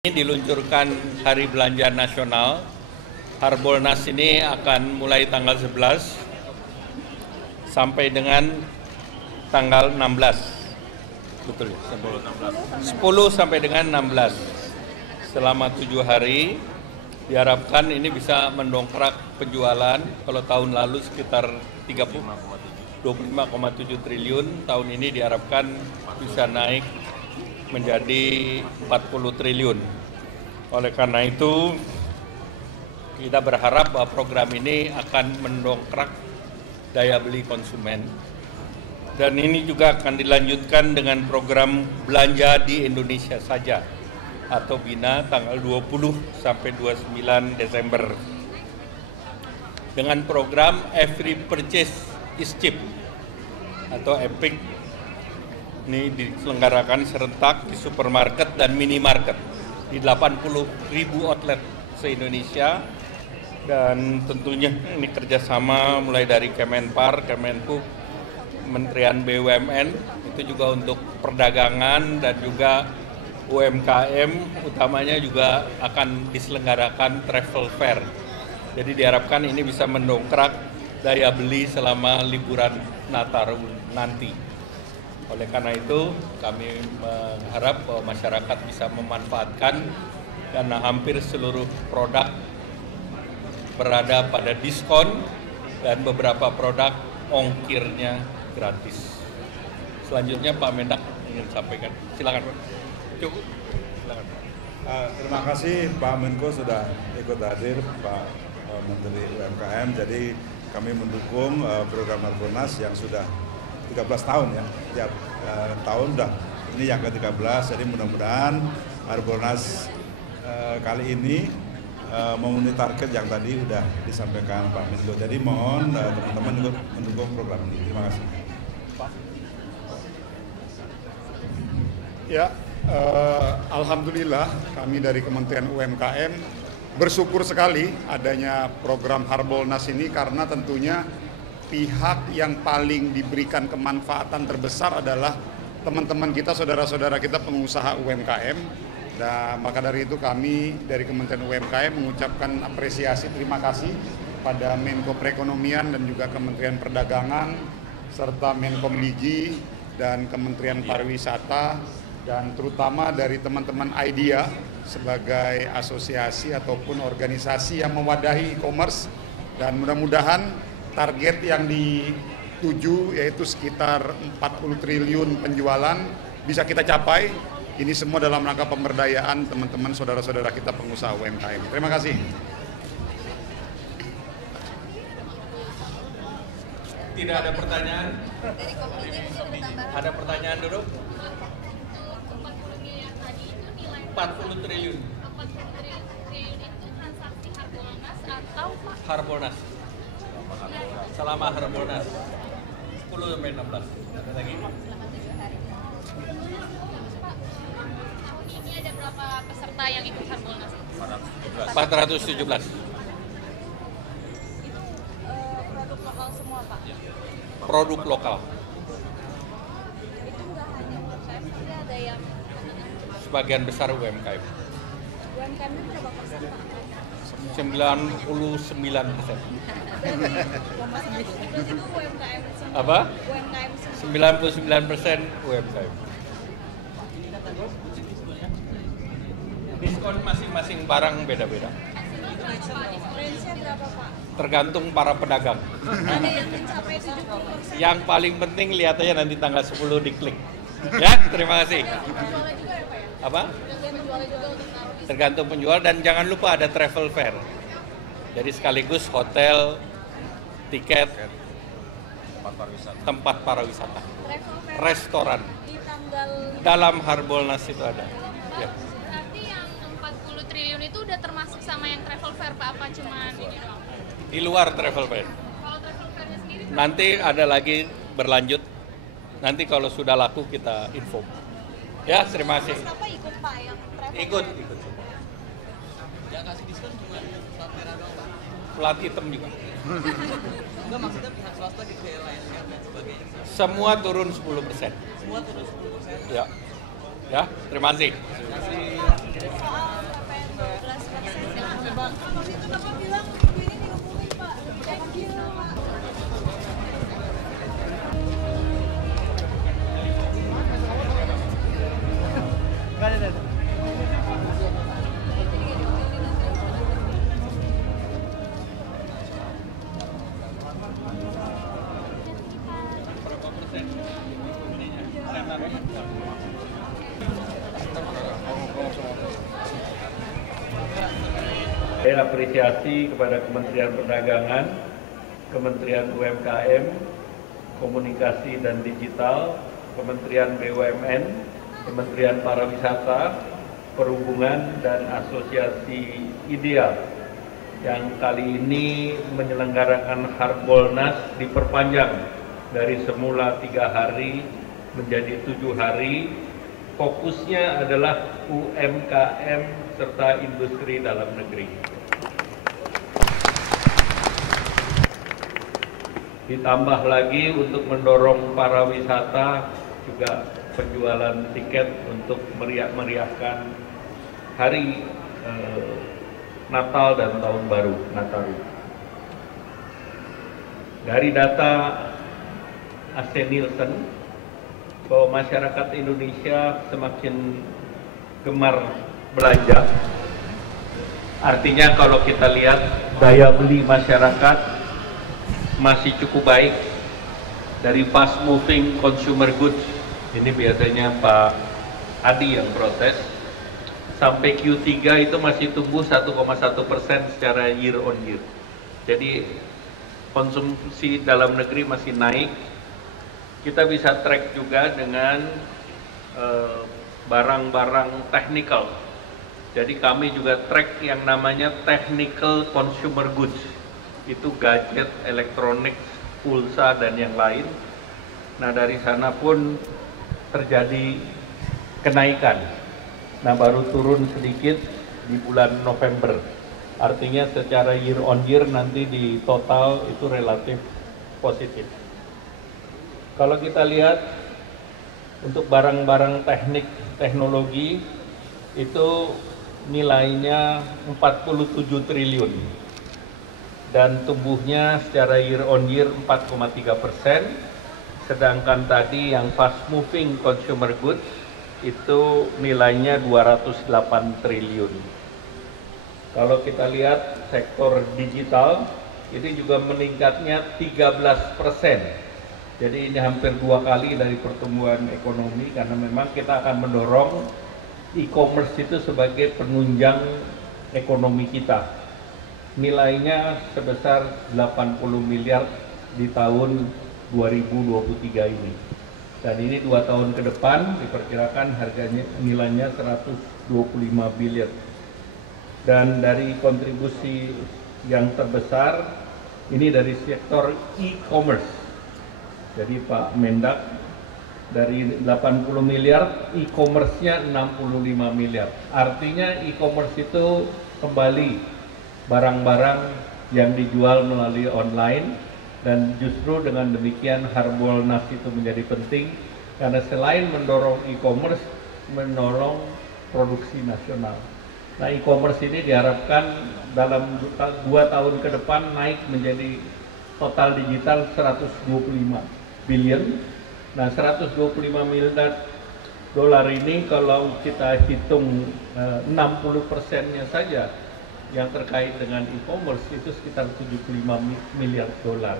Ini diluncurkan Hari Belanja Nasional. Harbolnas ini akan mulai tanggal 11 sampai dengan tanggal 16. Betul ya? 10 sampai dengan 16. Selama 7 hari diharapkan ini bisa mendongkrak penjualan. Kalau tahun lalu sekitar 25,7 triliun, tahun ini diharapkan bisa naik menjadi 40 triliun. Oleh karena itu, kita berharap bahwa program ini akan mendongkrak daya beli konsumen. Dan ini juga akan dilanjutkan dengan program belanja di Indonesia saja atau BINA tanggal 20 sampai 29 Desember. Dengan program Every Purchase is Cheap atau EPIC. Ini diselenggarakan serentak di supermarket dan minimarket di 80.000 outlet se-Indonesia, dan tentunya ini kerjasama mulai dari Kemenpar, Kemenhub, Kementerian BUMN, itu juga untuk perdagangan dan juga UMKM, utamanya juga akan diselenggarakan travel fair. Jadi diharapkan ini bisa mendongkrak daya beli selama liburan Nataru nanti. Oleh karena itu, kami mengharap bahwa masyarakat bisa memanfaatkan karena hampir seluruh produk berada pada diskon dan beberapa produk ongkirnya gratis. Selanjutnya Pak Mendak ingin sampaikan. Silakan Pak. Cukup. Silakan. Terima kasih Pak Menko sudah ikut hadir, Pak Menteri UMKM. Jadi kami mendukung program Harbolnas yang sudah 13 tahun ya, tiap tahun dah. Ini yang ke-13, jadi mudah-mudahan Harbolnas kali ini memenuhi target yang tadi sudah disampaikan Pak Menko. Jadi mohon teman-teman ikut mendukung program ini. Terima kasih. Ya, alhamdulillah kami dari Kementerian UMKM bersyukur sekali adanya program Harbolnas ini, karena tentunya pihak yang paling diberikan kemanfaatan terbesar adalah teman-teman kita, saudara-saudara kita pengusaha UMKM. Dan maka dari itu kami dari Kementerian UMKM mengucapkan apresiasi, terima kasih pada Menko Perekonomian dan juga Kementerian Perdagangan serta Menkomdigi dan Kementerian Pariwisata, dan terutama dari teman-teman IDEA sebagai asosiasi ataupun organisasi yang mewadahi e-commerce. Dan mudah-mudahan target yang dituju yaitu sekitar 40 triliun penjualan bisa kita capai. Ini semua dalam rangka pemberdayaan teman-teman saudara-saudara kita pengusaha UMKM. Terima kasih. Tidak ada pertanyaan? Ada pertanyaan dulu? 40 triliun. 40 triliun itu transaksi Harbolnas atau Pak? Harbolnas. Selama Harbolnas 10 sampai 16. Ada lagi? Tahun ini ada berapa peserta yang ikut Harbolnas? 417. Itu produk lokal semua Pak? Produk lokal. Itu nggak hanya UMKM, tapi ada yang Sebagian besar UMKM. UMKM itu berapa persen Pak? 99%. Itu UMKM semua? Apa? UMKM semua? 99% UMKM. Diskon masing-masing barang beda-beda. Range-nya berapa Pak? Tergantung para pedagang. Ada yang mencapai 70%? Yang paling penting lihat aja nanti tanggal 10 diklik. Ya, terima kasih. Penjualnya juga ya Pak ya? Apa? Yang penjualnya juga untuk taruh di Tergantung penjual, dan jangan lupa ada travel fair. Jadi sekaligus hotel, tiket, tempat pariwisata, travel fair restoran. di tanggal Dalam Harbolnas itu ada. Pak, Ya. berarti yang 40 triliun itu udah termasuk sama yang travel fair Pak, apa cuman ini doang? Di luar travel fair. Kalau travel fairnya sendiri Nanti ada lagi berlanjut. Nanti kalau sudah laku kita info. Ya, terima kasih. apa ikut Pak yang travel Ikut. Yang kasih diskon cuma plat merah doang Pak? Plat hitam juga. Enggak, maksudnya pihak swasta gitu kayak Lion Air dan sebagainya. Semua turun 10%. Semua turun 10%. Ya. Ya, terima kasih. Soal KPN 12%, Bang. Waktu itu Bapak bilang ini diumumin, Pak. Thank you, Pak. Saya apresiasi kepada Kementerian Perdagangan, Kementerian UMKM, Komunikasi dan Digital, Kementerian BUMN, Kementerian Pariwisata, Perhubungan, dan Asosiasi Ideal yang kali ini menyelenggarakan Harbolnas diperpanjang dari semula 3 hari menjadi 7 hari. Fokusnya adalah UMKM serta industri dalam negeri. Ditambah lagi untuk mendorong para wisata, juga penjualan tiket untuk meriah-meriahkan hari Natal dan Tahun Baru Nataru. Dari data AC Nielsen, bahwa masyarakat Indonesia semakin gemar belanja. Artinya kalau kita lihat daya beli masyarakat masih cukup baik. Dari fast moving consumer goods, ini biasanya Pak Adi yang protes, sampai Q3 itu masih tumbuh 1,1% secara year on year. Jadi konsumsi dalam negeri masih naik. Kita bisa track juga dengan barang-barang technical. Jadi kami juga track yang namanya technical consumer goods. Itu gadget, elektronik, pulsa, dan yang lain. Nah, dari sana pun terjadi kenaikan. Nah, baru turun sedikit di bulan November. Artinya secara year on year nanti di total itu relatif positif. Kalau kita lihat untuk barang-barang teknologi itu nilainya 47 triliun dan tumbuhnya secara year on year 4,3%, sedangkan tadi yang fast moving consumer goods itu nilainya 208 triliun. Kalau kita lihat sektor digital ini juga meningkatnya 13%. Jadi ini hampir 2 kali dari pertumbuhan ekonomi, karena memang kita akan mendorong e-commerce itu sebagai penunjang ekonomi kita. Nilainya sebesar 80 miliar di tahun 2023 ini. Dan ini 2 tahun ke depan diperkirakan harganya nilainya 125 biliar. Dan dari kontribusi yang terbesar ini dari sektor e-commerce. Jadi Pak Mendak dari 80 miliar, e-commerce-nya 65 miliar. Artinya e-commerce itu kembali barang-barang yang dijual melalui online, dan justru dengan demikian Harbolnas itu menjadi penting karena selain mendorong e-commerce, mendorong produksi nasional. Nah, e-commerce ini diharapkan dalam 2 tahun ke depan naik menjadi total digital 125 billion. Nah, 125 miliar dolar ini kalau kita hitung 60%-nya saja yang terkait dengan e-commerce itu sekitar 75 miliar dolar.